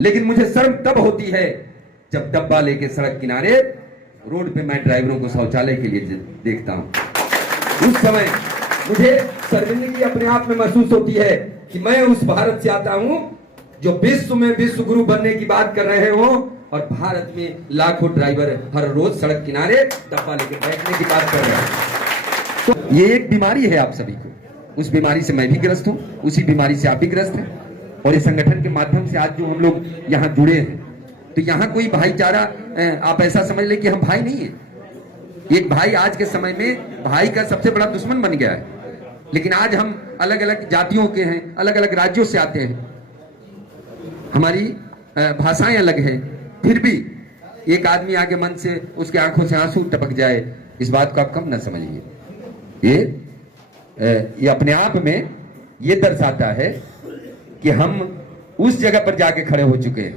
लेकिन मुझे शर्म तब होती है जब डब्बा लेके सड़क किनारे रोड पे मैं ड्राइवरों को शौचालय के लिए देखता हूं। उस समय मुझे शर्मिंदगी अपने आप में महसूस होती है कि मैं उस भारत से आता हूं जो विश्व में विश्व गुरु बनने की बात कर रहे हो, और भारत में लाखों ड्राइवर हर रोज सड़क किनारे डब्बा लेके बैठने की बात कर रहे हैं। तो ये एक बीमारी है आप सभी को, उस बीमारी से मैं भी ग्रस्त हूं, उसी बीमारी से आप भी ग्रस्त हैं। और इस संगठन के माध्यम से आज जो हम लोग यहाँ जुड़े हैं, तो यहाँ कोई भाईचारा आप ऐसा समझ ले कि हम भाई नहीं है। एक भाई आज के समय में भाई का सबसे बड़ा दुश्मन बन गया है। लेकिन आज हम अलग अलग जातियों के हैं, अलग अलग राज्यों से आते हैं, हमारी भाषाएं अलग हैं, फिर भी एक आदमी आगे मन से उसके आंखों से आंसू टपक जाए, इस बात को आप कम ना समझिए। ये अपने आप में ये दर्शाता है कि हम उस जगह पर जाके खड़े हो चुके हैं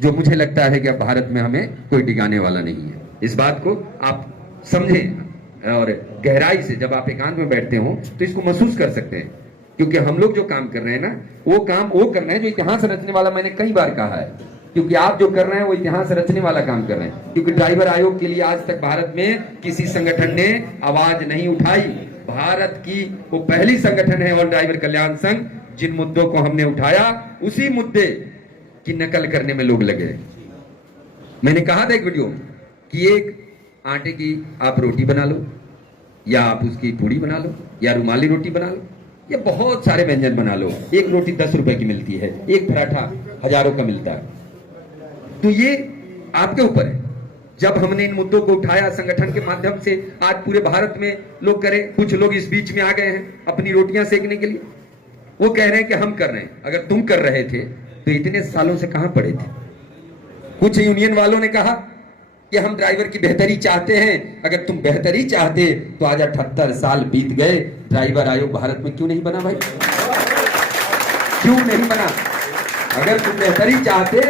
जो मुझे लगता है कि अब भारत में हमें कोई डिगाने वाला नहीं है। इस बात को आप समझें और गहराई से जब आप एकांत में बैठते हो तो इसको महसूस कर सकते हैं, क्योंकि हम लोग जो काम कर रहे हैं ना, वो काम वो कर रहे हैं जो इतिहास रचने वाला, मैंने कई बार कहा है, क्योंकि आप जो कर रहे हैं वो इतिहास रचने वाला काम कर रहे हैं। क्योंकि ड्राइवर आयोग के लिए आज तक भारत में किसी संगठन ने आवाज नहीं उठाई। भारत की वो पहली संगठन है ऑल ड्राइवर कल्याण संघ, जिन मुद्दों को हमने उठाया उसी मुद्दे की नकल करने में लोग लगे। मैंने कहा था एक वीडियो में कि एक आटे की आप रोटी बना लो, या आप उसकी पूड़ी बना लो, या रुमाली रोटी बना लो, या बहुत सारे व्यंजन बना लो। एक रोटी 10 रुपए की मिलती है, एक पराठा हजारों का मिलता है। तो ये आपके ऊपर है। जब हमने इन मुद्दों को उठाया संगठन के माध्यम से, आज पूरे भारत में लोग करें, कुछ लोग इस बीच में आ गए हैं अपनी रोटियां सेकने के लिए। वो कह रहे हैं कि हम कर रहे हैं। अगर तुम कर रहे थे तो इतने सालों से कहां पड़े थे? कुछ यूनियन वालों ने कहा कि हम ड्राइवर की बेहतरी चाहते हैं। अगर तुम बेहतरी चाहते तो आज 78 साल बीत गए, ड्राइवर आयोग भारत में क्यों नहीं बना भाई? क्यों नहीं बना? अगर तुम बेहतरी चाहते,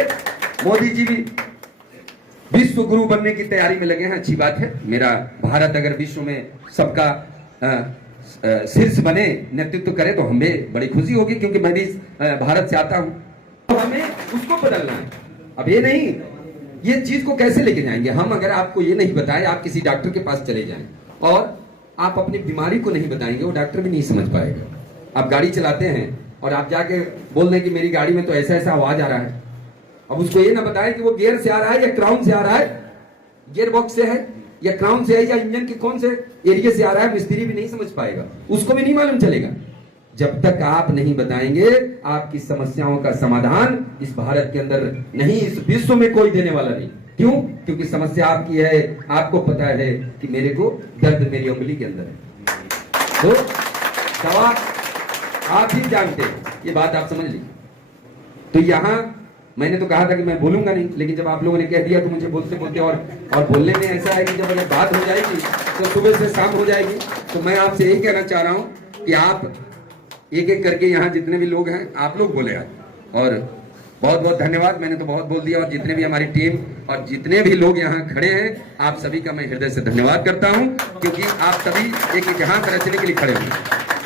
मोदी जी भी विश्व गुरु बनने की तैयारी में लगे हैं, अच्छी बात है। मेरा भारत अगर विश्व में सबका शीर्ष बने, नेतृत्व करे, तो हमें बड़ी खुशी होगी, क्योंकि मैं भी भारत से आता हूं। तो हमें उसको बदलना है। अब ये नहीं, ये चीज को कैसे लेके जाएंगे हम? अगर आपको ये नहीं बताए, आप किसी डॉक्टर के पास चले जाएं और आप अपनी बीमारी को नहीं बताएंगे, वो डॉक्टर भी नहीं समझ पाएगा। आप गाड़ी चलाते हैं और आप जाके बोल दें कि मेरी गाड़ी में तो ऐसा ऐसा आवाज आ रहा है। अब उसको ये ना बताएं कि वो गियर से आ रहा है या क्राउन से आ रहा है, गियर बॉक्स से है या क्राउन से है, या इंजन के कौन से एरिया से आ रहा है, मिस्त्री भी नहीं समझ पाएगा, उसको भी नहीं मालूम चलेगा। जब तक आप नहीं बताएंगे, आपकी समस्याओं का समाधान इस भारत के अंदर नहीं, इस विश्व में कोई देने वाला नहीं। क्यों? क्योंकि समस्या आपकी है। आपको पता है कि मेरे को दर्द मेरी उंगली के अंदर है, तो दवा आप ही जानते हैं। ये बात आप समझ लीजिए। तो यहां मैंने तो कहा था कि मैं बोलूंगा नहीं, लेकिन जब आप लोगों ने कह दिया तो मुझे बोलते बोलते और बोलने में ऐसा है कि जब अगर बात हो जाएगी तो सुबह से शाम हो जाएगी। तो मैं आपसे यही कहना चाह रहा हूं कि आप एक एक करके यहाँ जितने भी लोग हैं, आप लोग बोले आज। और बहुत बहुत धन्यवाद, मैंने तो बहुत बोल दिया। और जितने भी हमारी टीम और जितने भी लोग यहाँ खड़े हैं, आप सभी का मैं हृदय से धन्यवाद करता हूँ, क्योंकि आप सभी एक इतिहास रचने के लिए खड़े हुए हैं।